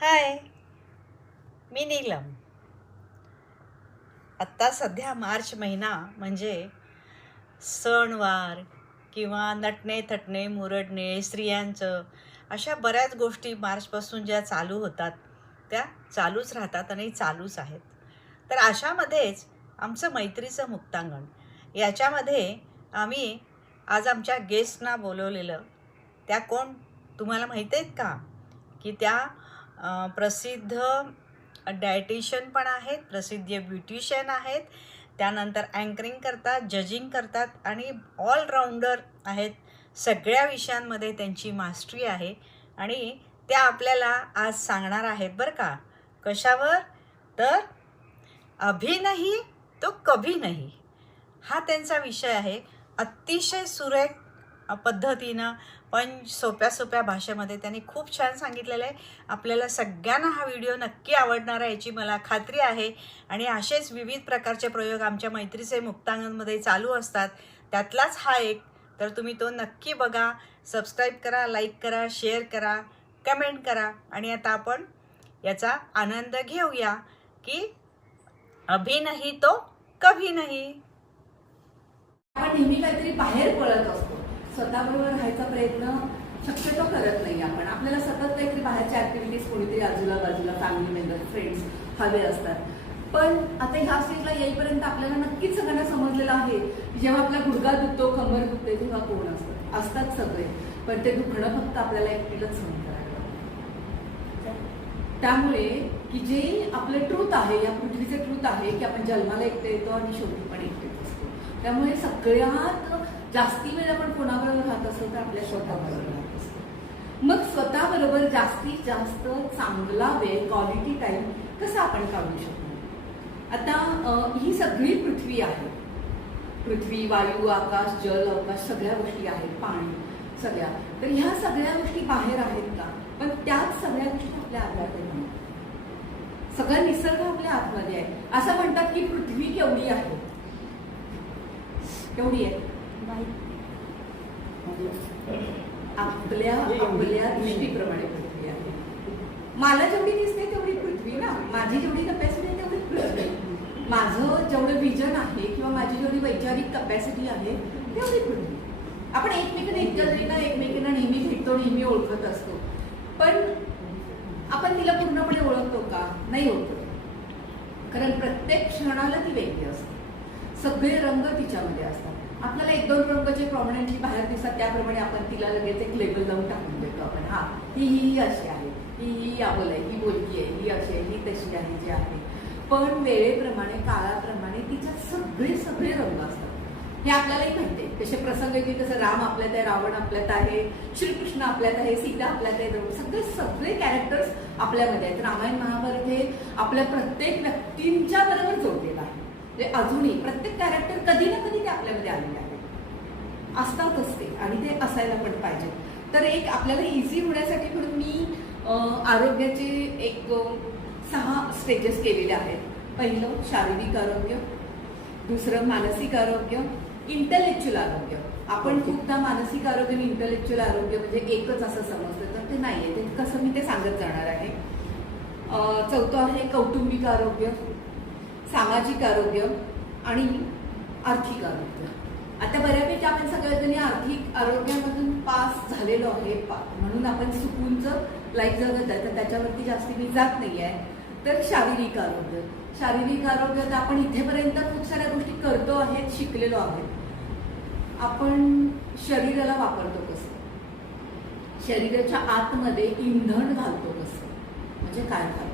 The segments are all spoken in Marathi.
हाय, मी नीलम. आत्ता सध्या मार्च महिना म्हणजे सणवार किंवा नटणे थटणे मुरडणे स्त्रियांचं अशा बऱ्याच गोष्टी मार्चपासून ज्या चालू होतात त्या चालूच राहतात आणि चालूच आहेत. तर अशामध्येच आमचं मैत्रीचं मुक्तांगण याच्यामध्ये आम्ही आज आमच्या गेस्टना बोलवलेलं. त्या कोण तुम्हाला माहीत आहेत का? की त्या प्रसिद्ध डायटिशियन पण आहेत, प्रसिद्ध ब्युटिशियन आहेत, त्यानंतर अँकरिंग करतात, जजिंग करतात आणि ऑलराऊंडर आहेत. सगळ्या विषयांमध्ये त्यांची मास्टरी आहे आणि त्या आपल्याला आज सांगणार आहेत बरं का. कशावर? तर अभी नहीं तो कभी नहीं हा त्यांचा विषय आहे. अतिशय सुरेख पद्धतीनं पण सोप्या सोप्या भाषेमध्ये त्यांनी खूप छान सांगितलेलं आहे. आपल्याला सगळ्यांना हा व्हिडिओ नक्की आवडणार आहे याची मला खात्री आहे. आणि असेच विविध प्रकारचे प्रयोग आमच्या मैत्रीचे मुक्तांगणमध्ये चालू असतात. त्यातलाच हा एक. तर तुम्ही तो नक्की बघा, सबस्क्राईब करा, लाईक करा, शेअर करा, कमेंट करा. आणि आता आपण याचा आनंद घेऊया की अभी नहीं तो कभी नहीं. आपण नेहमी काहीतरी बाहेर पळत असतो, स्वतःबरोबर राहायचा प्रयत्न शक्यतो करत नाही. आपण आपल्याला सतत काहीतरी बाहेरच्या ऍक्टिव्हिटीज कोणीतरी बाजूला फॅमिली मेंबर फ्रेंड्स हवे असतात. पण आता ह्या स्टेजला येईपर्यंत आपल्याला नक्कीच सगळ्यांना समजलेलं आहे की जेव्हा आपला गुडघा दुखतो, कंबर दुखते, तेव्हा कोण असतात सगळे. पण ते दुखणं फक्त आपल्याला एकटीलाच सहन करायला लागतं. त्यामुळे की जे आपलं ट्रूथ आहे, या पृथ्वीचे ट्रूथ आहे की आपण जन्माला एकटे येतो आणि शेवटी पण एकटेच असतो. त्यामुळे सगळ्यात जास्ती वेळ आपण कोणाबरोबर राहत असतो तर आपल्या स्वतःबरोबर राहत असतो. मग स्वतःबरोबर जास्तीत जास्त चांगला वेळ, क्वालिटी टाइम कसा आपण काढू शकतो? आता ही सगळी पृथ्वी आहे. पृथ्वी, वायू, आकाश, जल, अवकाश सगळ्या गोष्टी आहेत, पाणी सगळ्या. तर ह्या सगळ्या गोष्टी बाहेर आहेत का? पण त्याच सगळ्या गोष्टी आपल्या आतमध्ये आहेत. सगळा निसर्ग आपल्या आतमध्ये आहे. असं म्हणतात की पृथ्वी केवढी आहे? केवढी आहे? आपल्या दृष्टीप्रमाणे पृथ्वी आहे. मला जेवढी दिसते तेवढी पृथ्वी ना. माझी जेवढी कपॅसिटी आहे तेवढी पृथ्वी. माझं जेवढं विजन आहे किंवा माझी जेवढी वैचारिक कपॅसिटी आहे तेवढी पृथ्वी. आपण एकमेकांना नेहमी भेटतो, नेहमी ओळखत असतो. पण आपण तिला पूर्णपणे ओळखतो का? नाही ओळखतो. कारण प्रत्येक क्षणाला ती वेगळी असते. सगळे रंग तिच्यामध्ये असतात. आपल्याला एक दोन रंग जे प्रॉमिनंटली बाहेर दिसतात त्याप्रमाणे आपण तिला लगेच एक लेबल लावून टाकून देतो. आपण हा ही अशी आहे, ही अबोल आहे, ही बोलकी आहे, ही अशी आहे, ही तशी आहे, जी आहे. पण वेळेप्रमाणे, काळाप्रमाणे तिच्यात सगळे रंग असतात. हे आपल्यालाही माहिती आहे. तसे प्रसंग येतील तसं राम आपल्यात आहे, रावण आपल्यात आहे, श्रीकृष्ण आपल्यात आहे, सीता आपल्यात आहे. सगळे कॅरेक्टर्स आपल्यामध्ये आहेत. रामायण महाभारत हे आपल्या प्रत्येक व्यक्तींच्या बरोबर जोडलेलं आहे. अजूनही प्रत्येक कॅरेक्टर कधी ना कधी ते आपल्यामध्ये आलेले आहेत, असतातच ते, आणि ते असायला पण पाहिजे. तर एक आपल्याला इझी होण्यासाठी म्हणून मी आरोग्याचे एक 6 स्टेजेस केलेले आहेत. पहिलं शारीरिक आरोग्य, दुसरं मानसिक आरोग्य, इंटेलेक्च्युअल आरोग्य. आपण खूपदा मानसिक आरोग्य आणि इंटेलेक्च्युअल आरोग्य म्हणजे एकच असं समजतं, तर ते नाहीये. ते कसं मी ते सांगत जाणार आहे. चौथं आहे कौटुंबिक आरोग्य, सामाजिक आरोग्य आणि आर्थिक आरोग्य. आता बऱ्यापैकी आपण सगळ्याजणी आर्थिक आरोग्यामधून पास झालेलो आहे, म्हणून आपण सुकूनचं लाईफ जगत आहे, तर त्याच्यावरती जास्ती मी जात नाही आहे. तर शारीरिक आरोग्य तर आपण इथेपर्यंत खूप साऱ्या गोष्टी करतो आहेत, शिकलेलो आहोत. आपण शरीराला वापरतो कसं, शरीराच्या आतमध्ये इंधन घालतो कसं, म्हणजे काय खातो.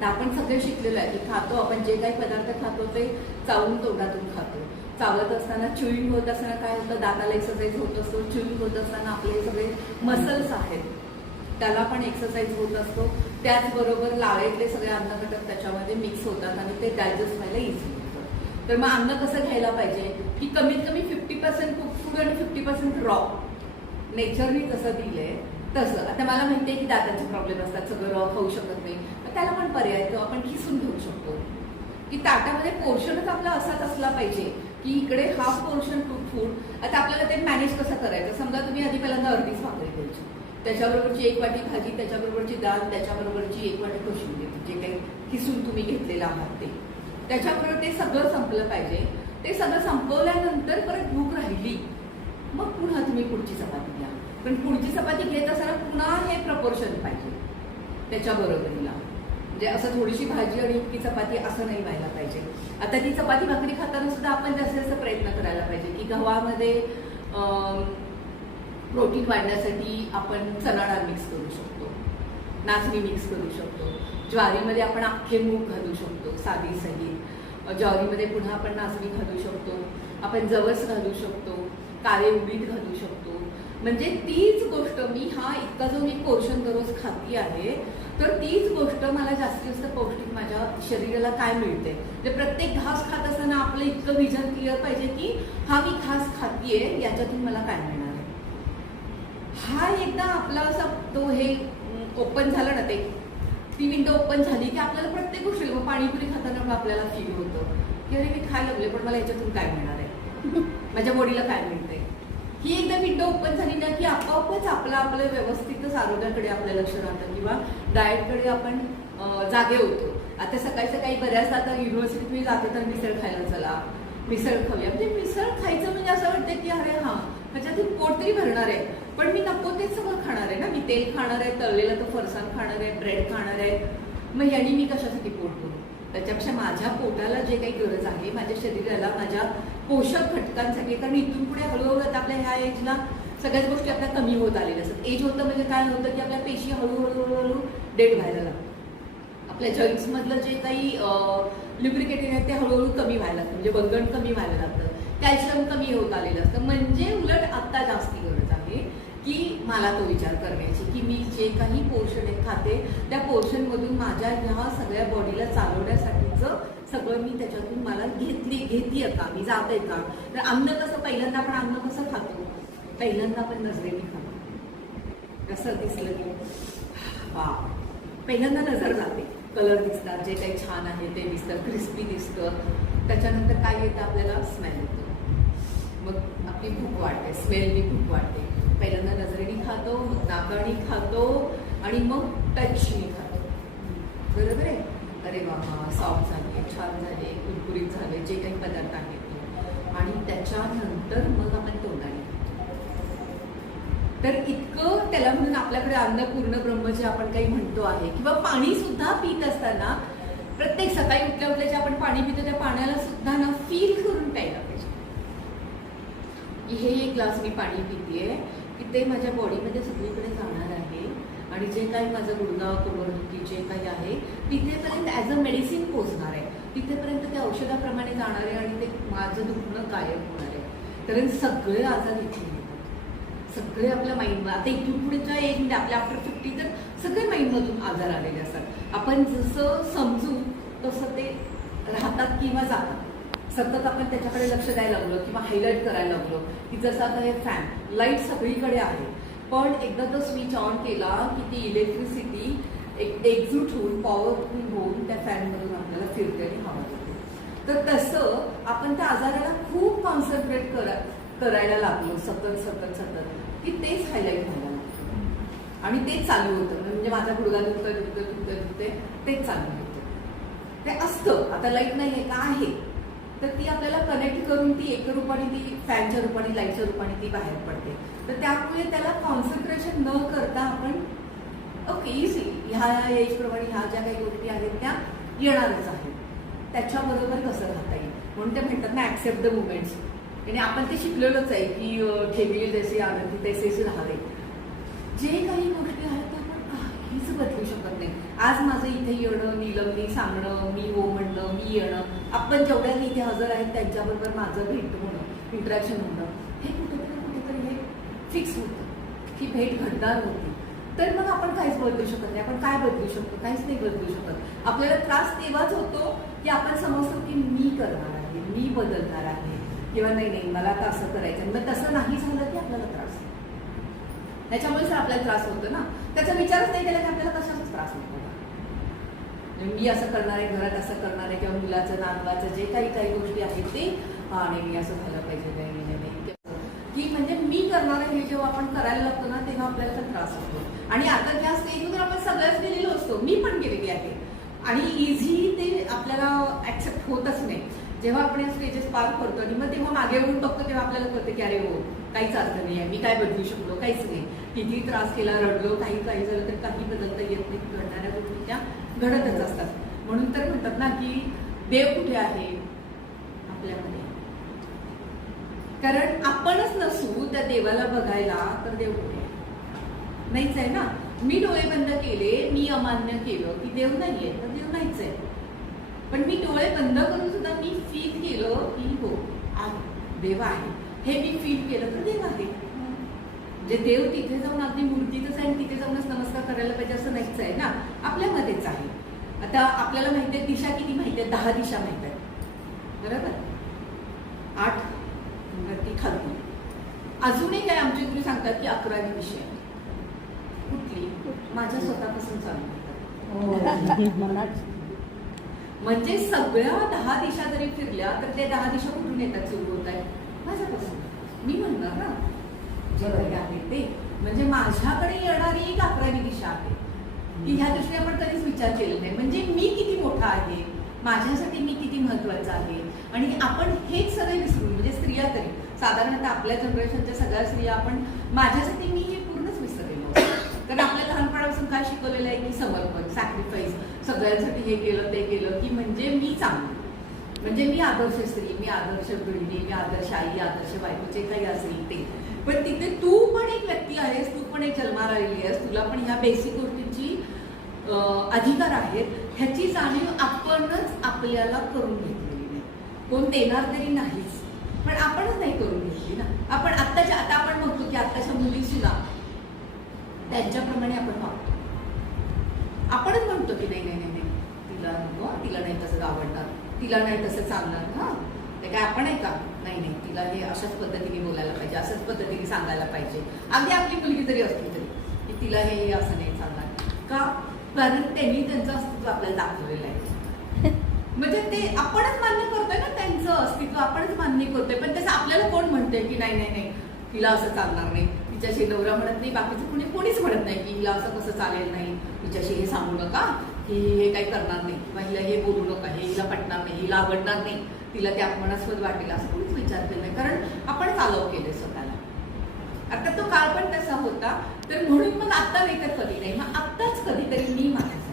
तर आपण सगळे शिकलेलो आहे की खातो, आपण जे काही पदार्थ खातो ते चावून तोंडातून खातो. चावत असताना च्युईंग होत असताना काय होतं, दाताला एक्सरसाइज होत असतो. च्युईंग होत असताना आपले सगळे मसल्स आहेत त्याला पण एक्सरसाइज होत असतो. त्याचबरोबर लाळेतले सगळे अन्नघटक त्याच्यामध्ये मिक्स होतात आणि ते डायजेस्ट व्हायला इझी होतं. तर मग अन्न कसं घ्यायला पाहिजे की कमीत कमी 50% कुक फूड आणि 50% रॉ. नेचरनी जसं दिलंय तसं. आता मला माहिती आहे की दातांचे प्रॉब्लेम असतात, सगळं रॉ खाऊ शकत नाही, तर त्याला पण पर्याय तो आपण खिसून घेऊ शकतो. की ताटामध्ये पोर्शनच आपला असाच असला पाहिजे की इकडे हाफ पोर्शन कुक फूड. आता आपल्याला ते मॅनेज कसं करायचं? समजा तुम्ही आधी पहिल्यांदा अर्धीच भाकरी द्यायची, त्याच्याबरोबरची 1 वाटी भाजी, त्याच्याबरोबरची डाळ, त्याच्याबरोबरची 1 वाटी कोशिंबीर, जे काही किसून तुम्ही घेतलेलं आहात ते, त्याच्याबरोबर ते सगळं संपलं पाहिजे. ते सगळं संपवल्यानंतर परत भूक राहिली, मग पुन्हा तुम्ही पुढची चपाती घ्या. पण पुढची चपाती घेत असताना पुन्हा हे प्रपोर्शन पाहिजे त्याच्या बरोबरीला. म्हणजे असं थोडीशी भाजी आणि इतकी चपाती असं नाही व्हायला पाहिजे. आता ती चपाती भाकरी खाताना सुद्धा आपण जास्त प्रयत्न करायला पाहिजे की गव्हामध्ये प्रोटीन वाढण्यासाठी आपण चणा डाळ मिक्स करू शकतो, नाचणी मिक्स करू शकतो, ज्वारीमध्ये आपण अख्खे मूग घालू शकतो साधी सही, ज्वारीमध्ये पुन्हा आपण नाचणी घालू शकतो, आपण जवस घालू शकतो, काळे उडीद घालू शकतो. म्हणजे तीच गोष्ट मी हा इतका जो मी पोर्शन दररोज खाती आहे, तर तीच गोष्ट मला जास्तीत जास्त पौष्टिक माझ्या शरीराला काय मिळते. म्हणजे प्रत्येक घास खात असताना आपलं इतकं विजन क्लिअर पाहिजे की हा मी घास खातीये, याच्यातून मला काय मिळणार आहे. हा एकदा आपला असा तो हे ओपन झालं ना, ती विंडो ओपन झाली की आपल्याला प्रत्येक गोष्टी, पाणीपुरी खाताना आपल्याला फील होतं की अरे मी खायला लागले, पण मला याच्यातून काय मिळणार आहे, माझ्या बॉडीला काय मिळतंय. ही एकदा विंडो ओपन झाली ना की आपोआपच आपलं व्यवस्थितच आरोग्याकडे आपलं लक्ष राहतं किंवा डाएटकडे आपण जागे होतो. आता सकाळी सकाळी बऱ्याचदा आता युनिव्हर्सिटीत मी जाते तर मिसळ खायला चला, मिसळ खाऊया. म्हणजे मिसळ खायचं म्हणजे असं वाटतं की अरे हां, त्याच्यातून पोट तरी भरणार आहे, पण मी नको तेच सगळं खाणार आहे ना. मी तेल खाणार आहे, तळलेलं तर फरसाण खाणार आहे, ब्रेड खाणार आहे, मग यांनी मी कशासाठी पोट भरू. त्याच्यापेक्षा माझ्या पोटाला जे काही गरज आहे, माझ्या शरीराला माझ्या पोषक घटकांसाठी, कारण इथून पुढे हळूहळू आता आपल्या ह्या एजला सगळ्याच गोष्टी आपल्या कमी होत आलेल्या असतात. एज होतं म्हणजे काय होतं की आपल्या पेशी हळूहळू डेड व्हायला लागतात. आपल्या जॉईंट्समधलं जे काही ल्युब्रिकेटिंग आहे ते हळूहळू कमी व्हायला लागतं, म्हणजे बंधन कमी व्हायला लागतं, कॅल्शियम कमी होत आलेलं असतं. म्हणजे उलट आत्ता जास्ती गरज आहे की मला तो विचार करण्याची की मी जे काही पोर्शन खाते त्या पोर्शनमधून माझ्या ह्या सगळ्या बॉडीला चालवण्यासाठीचं सगळं मी त्याच्यातून मला घेतीये का, मी जाते का. तर अन्न कसं, पहिल्यांदा आपण अन्न कसं खातो, पहिल्यांदा आपण नजरेने खातो. कसं दिसलं की वा, पहिल्यांदा नजर जाते, कलर दिसतात, जे काही छान आहे ते दिसतं, क्रिस्पी दिसतं. त्याच्यानंतर काय येतं, आपल्याला स्मेल येतो, मग आपली भूक वाढते, स्मेलनी भूक वाढते. पहिल्यांदा नजरेने खातो, मग नाकाने खातो आणि मग टचनी खातो. बरोबर आहे. अरे वा, सॉफ्ट झाले, छान झाले, कुरकुरीत झाले, जे काही पदार्थ आहेत, आणि त्याच्यानंतर मग आपण तोंडाने खातो. तर इतकं त्याला म्हणून आपल्याकडे अन्नपूर्ण ब्रह्म जे आपण काही म्हणतो आहे, किंवा पाणी सुद्धा पित असताना प्रत्येक सकाळी उठल्या उठल्या जे आपण पाणी पितो त्या पाण्याला सुद्धा ना फील करून प्यायला पाहिजे. हे एक ग्लास मी पाणी पितेय की ते माझ्या बॉडीमध्ये सगळीकडे जाणार आहे, आणि जे काही माझं गुडघा कंबरदुखी जे काही आहे तिथेपर्यंत ॲज अ मेडिसिन पोचणार आहे, तिथेपर्यंत ते औषधाप्रमाणे जाणार आहे, आणि ते माझं दुखणं गायब होणार आहे. कारण सगळे आजार इथे येतात, सगळे आपल्या माइंड. आता इथून पुढेच्या एज म्हणजे आपल्या आफ्टर 50 तर सगळे माइंडमधून आजार आलेले असतात. आपण जसं समजू तसं ते राहतात किंवा जातात. सतत आपण त्याच्याकडे लक्ष द्यायला लागलो किंवा हायलाईट करायला लागलो की जसं आता हे फॅन, लाईट सगळीकडे आहे, पण एकदा तो स्विच ऑन केला की ती इलेक्ट्रिसिटी एक्झूट होऊन, पॉवरफुल होऊन त्या फॅनमधून आपल्याला फिरते आणि हवा येते. तर तसं आपण त्या आजाराला खूप कॉन्सन्ट्रेट करायला लागलो, सतत की तेच हायलाईट व्हायला लागतं आणि तेच चालू होतं. म्हणजे माझा गुडघा दुखते तेच चालू होतं. ते असतं. आता लाईट नाही आहे का आहे, तर ती आपल्याला कनेक्ट करून ती एक रूपाने, ती फॅनच्या रूपाने, लाईटच्या रूपाने ती बाहेर पडते. तर त्यामुळे त्याला कॉन्सन्ट्रेशन न करता आपण ओके इझी ह्या एजप्रमाणे ह्या ज्या काही गोष्टी आहेत त्या येणारच आहेत, त्याच्याबरोबर कसं राहता येईल. म्हणून ते म्हणतात ना, ऍक्सेप्ट द मुवमेंट्स. आणि आपण ते शिकलेलोच आहे की ठेवले जसे आनंदी तसेच राहावे. जे काही गोष्टी आहेत त्या आपण काहीच बदलू शकत नाही. आज माझं इथे येणं, नीलमनी सांगणं, मी हो म्हणणं, मी येणं, आपण जेवढ्यांनी इथे हजर आहेत त्यांच्याबरोबर माझं भेट होणं, इंटरॅक्शन होणं, हे कुठेतरी हे फिक्स होतं की भेट घडणार होती. तर मग आपण काहीच बदलू शकत नाही. आपण काय बदलू शकतो? काहीच नाही बदलू शकत. आपल्याला त्रास तेव्हाच होतो की आपण समजतो की मी करणार आहे, मी बदलणार आहे, किंवा नाही मला आता असं करायचं. मग तसं नाही झालं की आपल्याला त्रास, त्याच्यामुळेच आपल्याला त्रास होतो ना. त्याचा विचारच नाही केला की आपल्याला कशाचाच त्रास होतो. मी असं करणार आहे, घरात असं करणार आहे, किंवा मुलाचं नातवाचं जे काही गोष्टी आहेत ते नाही मी असं झालं पाहिजे, नाही की म्हणजे मी करणार आहे हे जेव्हा आपण करायला लागतो ना, ते तेव्हा आपल्याला पण त्रास होतो. आणि आता ज्या स्टेजवर आपण सगळ्याच गेलेलो असतो, मी पण गेलेली आहे, आणि इझी ते आपल्याला ऍक्सेप्ट होतच नाही. जेव्हा आपण या स्टेजेस पार करतो आणि मग तेव्हा मागे वळून बघतो तेव्हा आपल्याला कळतं की अरे हो, काहीच अर्थ नाही आहे, मी काय बदलू शकलो, काहीच नाही. किती त्रास केला, रडलो, काही झालं तर काही बदलता येत नाही. घडणाऱ्या गोष्टी त्या घडतच असतात. म्हणून तर म्हणतात ना की देव कुठे आहे आपल्यामध्ये. कारण आपणच नसू त्या देवाला बघायला, तर देव कुठे आहे? नाहीच आहे ना. मी डोळे बंद केले, मी अमान्य केलं की देव नाहीये, तर देव नाहीच आहे. पण मी डोळे बंद करून सुद्धा मी फील केलं की हो देव आहे, हे मी फील केलं तर देव आहे. म्हणजे देव तिथे जाऊन अगदी मूर्तीतच आहे आणि तिथे जाऊनच नमस्कार करायला पाहिजे असं नाहीच आहे ना, आपल्यामध्येच आहे. आता आपल्याला माहिती आहे दिशा किती माहिती आहे? 10 दिशा माहिती आहेत, बरोबर? 8 वरती खालती. अजूनही काय आमचे गुरु सांगतात की 11वी दिशा कुठली? माझ्या स्वतःपासून चालू. म्हणजे सगळ्या 10 दिशा जरी फिरल्या तर त्या 10 दिशा कुठून येतात, सुरू होत आहेत माझ्यापासून. मी म्हणणार ना जे काही आहे ते, म्हणजे माझ्याकडे येणारी एक 11वी दिशा आहे की ह्या दृष्टीने आपण कधीच विचार केलेला नाही. म्हणजे मी किती मोठा आहे, माझ्यासाठी मी किती महत्वाचा आहे. आणि आपण हेच सगळे विसरून, म्हणजे स्त्रिया तरी साधारणतः आपल्या जनरेशनच्या सगळ्या स्त्रिया आपण माझ्यासाठी मी हे पूर्णच विसरलेलो. कारण आपल्या लहानपणापासून काय शिकवलेलं आहे की समर्पण, सॅक्रिफाईस, सगळ्यांसाठी हे केलं ते केलं की म्हणजे मी चांगली, म्हणजे मी आदर्श स्त्री, मी आदर्श गृहिणी, मी आदर्श आई, आदर्श बायको, जे काही असेल ते. पण तिथे तू पण एक व्यक्ती आहेस, तू पण एक जन्माला आलेली आहेस, तुला पण ह्या बेसिक गोष्टींची अधिकार आहेत. ह्याची जाणीव आपणच आपल्याला करून घेतलेली नाही. कोण देणार तरी नाहीच, पण आपणच नाही करून घेतली ना. आपण आता आपण म्हणतो की आत्ताच्या मुलीशी ना त्यांच्याप्रमाणे आपण वागतो. आपणच म्हणतो की नाही नाही नाही तिला नको, तिला नाही तसं आवडणार, तिला नाही तसं चालणार. हा ते काय आपण आहे का? नाही नाही तिला हे अशाच पद्धतीने बोलायला पाहिजे, अशाच पद्धतीने सांगायला पाहिजे. अगदी आपली मुलगी जरी असली तरी की तिला हे असं नाही चालणार का? कारण त्यांनी त्यांचं अस्तित्व आपल्याला दाखवलेलं आहे. म्हणजे ते आपणच मान्य करतोय ना, त्यांचं अस्तित्व आपणच मान्य करतोय. पण तसं आपल्याला कोण म्हणतंय की नाही नाही नाही तिला असं चालणार नाही, तिच्याशी नवरा म्हणत नाही, बाकीचं कोणीच म्हणत नाही की हिला असं कसं चालेल नाही, तिच्याशी हे सांगू नका की हे काही करणार नाही, किंवा हिला हे बोलू नका, हे हिला पटणार नाही, हिला आवडणार नाही, तिला ते अपमानास्पद वाटेल, असं कोणीच विचार केला नाही. कारण आपणच अलाव केले स्वतःला. आता तो काळ पण तसा होता. तर म्हणून मग आत्ता नाही तर कधी नाही, मग आत्ताच कधीतरी मी माझ्यासाठी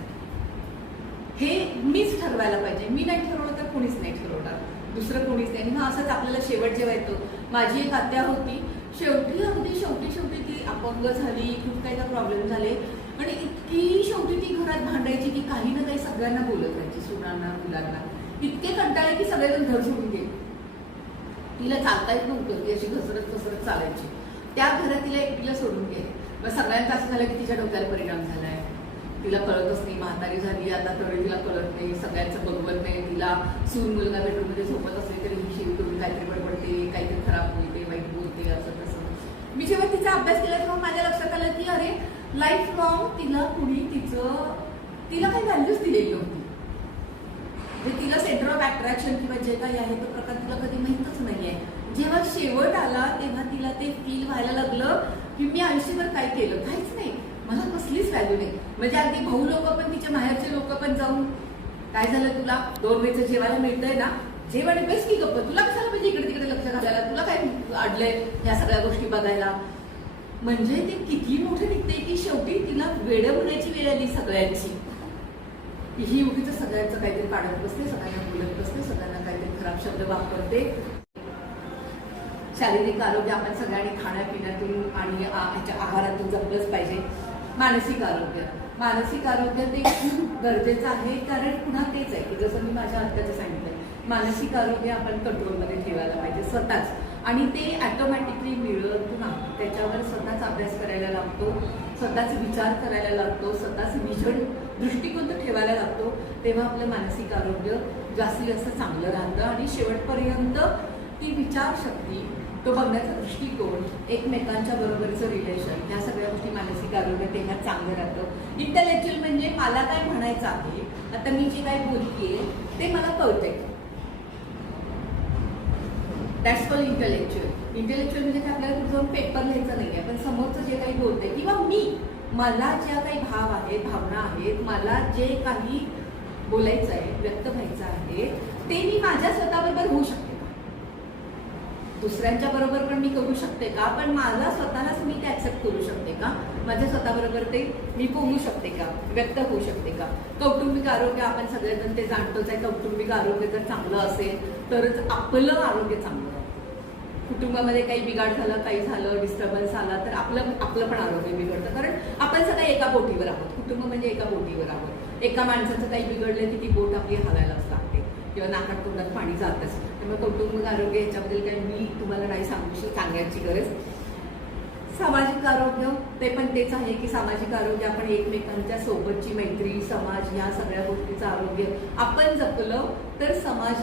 हे मीच ठरवायला पाहिजे. मी नाही ठरवलं तर कोणीच नाही ठरवणार, दुसरं कोणीच नाही. मग असंच आपल्याला शेवट जेव्हा येतो. माझी एक आत्या होती, अगदी शेवटी ती अपंग झाली, खूप काही प्रॉब्लेम झाले, आणि इतकी शेवटी ती घरात भांडायची की काही ना काही सगळ्यांना बोलत राहायची, सुनांना, मुलांना. इतके कंटाळे की सगळेजण घर सोडून गेले. तिला चालता येत नव्हतं, ती अशी घसरत चालायची. त्या घरात तिला एकटीला सोडून गेले. मग सगळ्यांचं असं झालं की तिच्या डोक्याला परिणाम झालाय, तिला कळतच नाही, म्हातारी झाली आता तरी तिला कळत नाही, सगळ्यांचं बघवत नाही. तिला सून मुलगा बेडरूममध्ये झोपत असले तरी ही शिव करून काहीतरी बडबडते, काहीतरी खराब बोलते, वाईट बोलते, असं तसं. मी जेव्हा तिचा अभ्यास केला तेव्हा माझ्या लक्षात आलं की अरे लाईफ लॉंग तिला कुणी तिला काही व्हॅल्यूच दिलेली होती. म्हणजे तिला सेंटर ऑफ अट्रॅक्शन किंवा जे काही आहे तो प्रकार तिला कधी माहीतच नाहीये. जेव्हा शेवट आला तेव्हा तिला ते फील व्हायला लागलं की मी आयुष्यभर काय केलं, काहीच नाही, मला कसलीच व्हॅल्यू नाही. म्हणजे अगदी भाऊ लोक पण, तिच्या माहेरचे लोक पण जाऊन काय झालं तुला 2 वेळचं जेवायला मिळतंय ना, जेवण बेस्ट की गप्प, तुला कशाला पाहिजे इकडे तिकडे लक्ष घालायला, तुला काय अडलंय ह्या सगळ्या गोष्टी बघायला. म्हणजे ते किती मोठं निघते की शेवटी तिला वेड होण्याची वेळ आली सगळ्यांची. ही उगीच सगळ्यांचं काहीतरी काढत बसते, सगळ्यांना बोलत बसते, सगळ्यांना काहीतरी खराब शब्द वापरते. शारीरिक आरोग्य आपण सगळ्यांनी खाण्यापिण्यातून आणि ह्याच्या आहारातून जपलंच पाहिजे. मानसिक आरोग्य ते खूप गरजेचं आहे. कारण पुन्हा तेच आहे की जसं मी माझ्या आत्याचं सांगितलं, मानसिक आरोग्य आपण कंट्रोलमध्ये ठेवायला पाहिजे स्वतःच. आणि ते ऑटोमॅटिकली मिळत नाही, त्याच्यावर स्वतःच अभ्यास करायला लागतो, स्वतःच विचार करायला लागतो, स्वतःच विजन दृष्टिकोन ठेवायला लागतो. तेव्हा आपलं मानसिक आरोग्य जास्तीत जास्त चांगलं राहतं. आणि शेवटपर्यंत ती विचारशक्ती, तो बघण्याचा दृष्टिकोन, एकमेकांच्या बरोबरचं रिलेशन, ह्या सगळ्या गोष्टी मानसिक आरोग्य तेव्हा चांगलं राहतं. इंटेलेक्च्युअल म्हणजे मला काय म्हणायचं आहे, आता मी जे काय बोलतेय ते मला कळतंय, दॅट्स कॉल्ड इंटेलेक्च्युअल. इंटेलेक्च्युअल म्हणजे काय आपल्याला कुठे जाऊन पेपर लिहायचं नाही आहे, पण समोरचं जे काही बोलतंय किंवा मला ज्या काही भाव आहेत, भावना आहेत, मला जे काही बोलायचं आहे, व्यक्त व्हायचं आहे, ते मी माझ्या स्वतःबरोबर होऊ शकते का? दुसऱ्यांच्या बरोबर पण मी करू शकते का? पण मला स्वतःलाच मी ते ऍक्सेप्ट करू शकते का? माझ्या स्वतःबरोबर ते मी बोलू शकते का? व्यक्त होऊ शकते का? कौटुंबिक आरोग्य आपण सगळेजण ते जाणतोच आहे. कौटुंबिक आरोग्य जर चांगलं असेल तरच आपलं आरोग्य चांगलं आहे. कुटुंबामध्ये काही बिघाड झाला, काही झालं, डिस्टर्बन्स आला तर आपलं पण आरोग्य बिघडतं. कारण आपण सगळे एका बोटीवर आहोत. कुटुंब म्हणजे एका बोटीवर आहोत. एका माणसाचं काही बिघडलं की ती बोट आपली हलायलाच लागते किंवा नाकात तोंडात पाणी जातच. त्यामुळे कौटुंबिक आरोग्य ह्याच्याबद्दल काही मी तुम्हाला नाही सांगायची गरज. सामाजिक आरोग्य ते पण तेच आहे की सामाजिक आरोग्य आपण एकमेकांच्या सोबतची मैत्री, समाज ह्या सगळ्या गोष्टीचं आरोग्य आपण जपलं तर समाज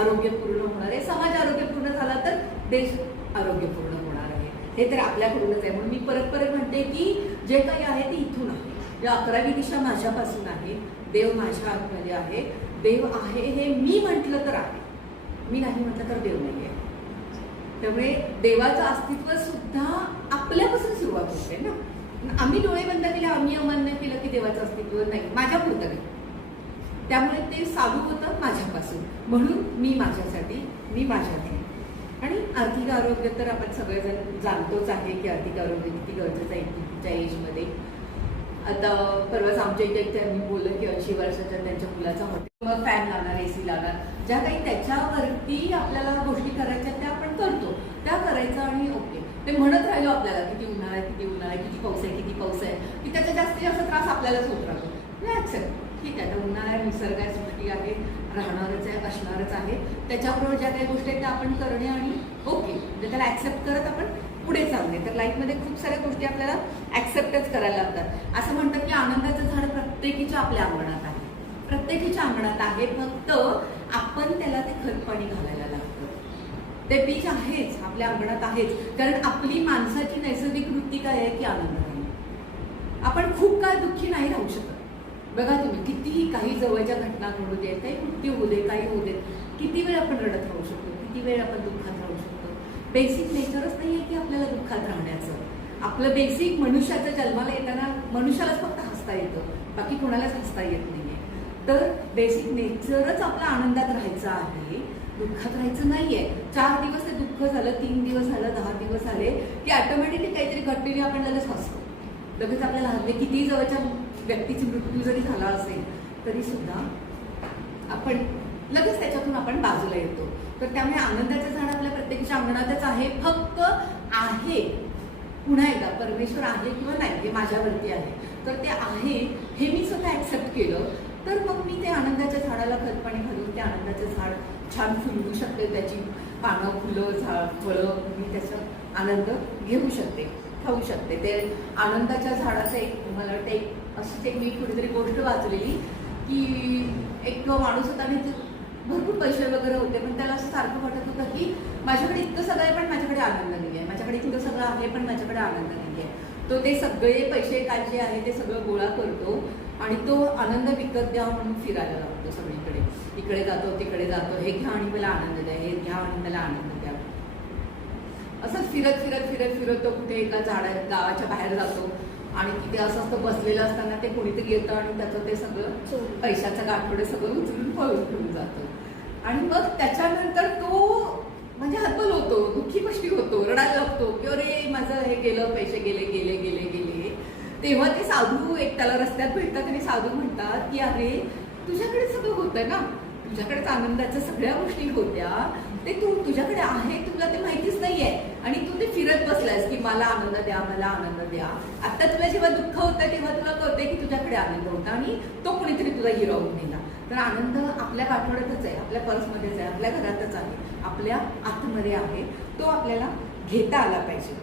आरोग्यपूर्ण होणार आहे. समाज आरोग्यपूर्ण झाला तर देश आरोग्यपूर्ण होणार आहे. हे तर आपल्याकडूनच आहे. म्हणून मी परत म्हणते की जे काही आहे ते इथून आहे. 11वी दिशा माझ्यापासून आहे. देव माझ्या आतमध्ये आहे. देव आहे हे मी म्हटलं तर आहे, मी नाही म्हटलं तर देव नाही आहे. त्यामुळे देवाचं अस्तित्व सुद्धा आपल्यापासून सुरुवात होते ना. आम्ही डोळे बंद केले, आम्ही अमान्य केलं की देवाचं अस्तित्व नाही, माझ्या पुरतं नाही. त्यामुळे ते चालू होतं माझ्यापासून. म्हणून मी माझ्यासाठी, मी माझ्यासाठी. आणि आर्थिक आरोग्य तर आपण सगळेजण जाणतोच आहे की आर्थिक आरोग्य किती गरजेचं आहे इतक्या एजमध्ये. आता परवाच आमच्या इथे त्यांनी बोललं की 80 वर्षाच्या त्यांच्या मुलाचा हॉटेल, मग फॅन लावणार, AC लावणार, ज्या काही त्याच्यावरती आपल्याला गोष्टी करायच्या त्या आपण करतो, त्या करायचं. आणि ओके ते म्हणत राहिलो आपल्याला किती उन्हाळा आहे, किती उन्हाळा आहे, किती पाऊस आहे, किती पाऊस आहे, की त्याचा जास्तीत जास्त त्रास आपल्यालाच होत राहतो. ऍक्सेप्ट, ठीक आहे, तर उन्हाळा आहे, निसर्ग आहे, सृष्टी आहे, राहणारच आहे, असणारच आहे. त्याच्याबरोबर ज्या काही गोष्टी आहेत त्या आपण करणे आणि ओके म्हणजे त्याला ऍक्सेप्ट करत आपण पुढे चालणे. तर लाईफमध्ये खूप साऱ्या गोष्टी आपल्याला ऍक्सेप्टच करायला लागतात. असं म्हणतात की आनंदाचं झाड प्रत्येकीच्या आपल्या अंगणात आहे, प्रत्येकीच्या अंगणात आहे, फक्त आपण त्याला ते खत पाणी घालायला लागतं. ते बीज आहेच, आपल्या अंगणात आहेच. कारण आपली माणसाची नैसर्गिक वृत्ती काय आहे की आनंद आहे. आपण खूप काळ दुःखी नाही राहू शकत. बघा तुम्ही, कितीही काही जवळच्या घटना घडू देत, काही मृत्यू होऊ दे, काही होऊ देत, किती वेळ आपण रडत राहू शकतो, किती वेळ आपण दुःखात राहू शकतो. बेसिक नेचरच नाही आहे की आपल्याला दुःखात राहण्याचं. आपलं बेसिक मनुष्याचं जन्माला येताना मनुष्यालाच फक्त हसता येतं, बाकी कोणालाच हसता येत नाहीये. तर बेसिक नेचरच आपला आनंदात राहायचं आहे, दुःखात राहायचं नाहीये. 4 दिवस ते दुःख झालं, 3 दिवस झालं, 10 दिवस झाले की ऑटोमॅटिकली काहीतरी घटनेने आपण लगेच हसतो. लगेच आपल्याला हसले. कितीही जवळच्या व्यक्तीची मृत्यू जरी झाला असेल तरी सुद्धा आपण लगेच त्याच्यातून आपण बाजूला येतो. तर त्यामुळे आनंदाचं झाड आपल्या प्रत्येकाच्या अंगणातच आहे. फक्त आहे, पुन्हा एकदा परमेश्वर आहे किंवा नाही हे माझ्यावरती आहे. तर ते आहे हे मी स्वतः ऍक्सेप्ट केलं तर मग मी ते आनंदाच्या झाडाला खत पाणी घालून ते आनंदाचं झाड छान फुलवू शकते. त्याची पानं, फुलं, फळं मी त्याचा आनंद घेऊ शकते, खाऊ शकते. ते आनंदाच्या झाडाचं मला वाटतं अशीच एक मी कुठेतरी गोष्ट वाचलेली की एक माणूस होता आणि भरपूर पैसे वगैरे होते, पण त्याला असं सारखं वाटत होतं की माझ्याकडे इतकं सगळं आहे पण माझ्याकडे आनंद नाही आहे, माझ्याकडे इतकं सगळं आहे पण माझ्याकडे आनंद नाही आहे. तो ते सगळे पैसे काय जे आहे ते सगळं गोळा करतो आणि तो आनंद विकत द्या म्हणून फिरायला लागतो सगळीकडे. इकडे जातो, तिकडे जातो, हे घ्या आणि मला आनंद द्या, हे घ्या आणि मला आनंद द्या. असंच फिरत फिरत फिरत फिरत तो कुठे एका गावाच्या बाहेर जातो आणि तिथे असं तो बसलेलं असताना ते कोणीतरी येतं आणि त्याचं ते सगळं पैशाचं गाठोडे सगळं उचलून पळून घेऊन जातो. आणि मग त्याच्यानंतर तो म्हणजे हतबल होतो, दुःखी पष्टी होतो, रडायला लागतो की अरे माझं हे गेलं, पैसे गेले गेले गेले गेले. तेव्हा ते साधू एक त्याला रस्त्यात भेटतात आणि साधू म्हणतात की अरे तुझ्याकडे सगळं होतं ना, तुझ्याकडेच आनंदाच्या सगळ्या गोष्टी होत्या, ते तुझ्याकडे आहे, तुला ते माहितीच नाहीये आणि तू ते फिरत बसलायस की मला आनंद द्या, मला आनंद द्या. आता तुला जेव्हा दुःख होतं तेव्हा तुला कळते की तुझ्याकडे आनंद होता आणि तो कोणीतरी तुला हिरावून नेला. तर आनंद आपल्या आठवड्यातच आहे, आपल्या पर्समध्येच आहे, आपल्या घरातच आहे, आपल्या आतमध्ये आहे. तो आपल्याला घेता आला पाहिजे.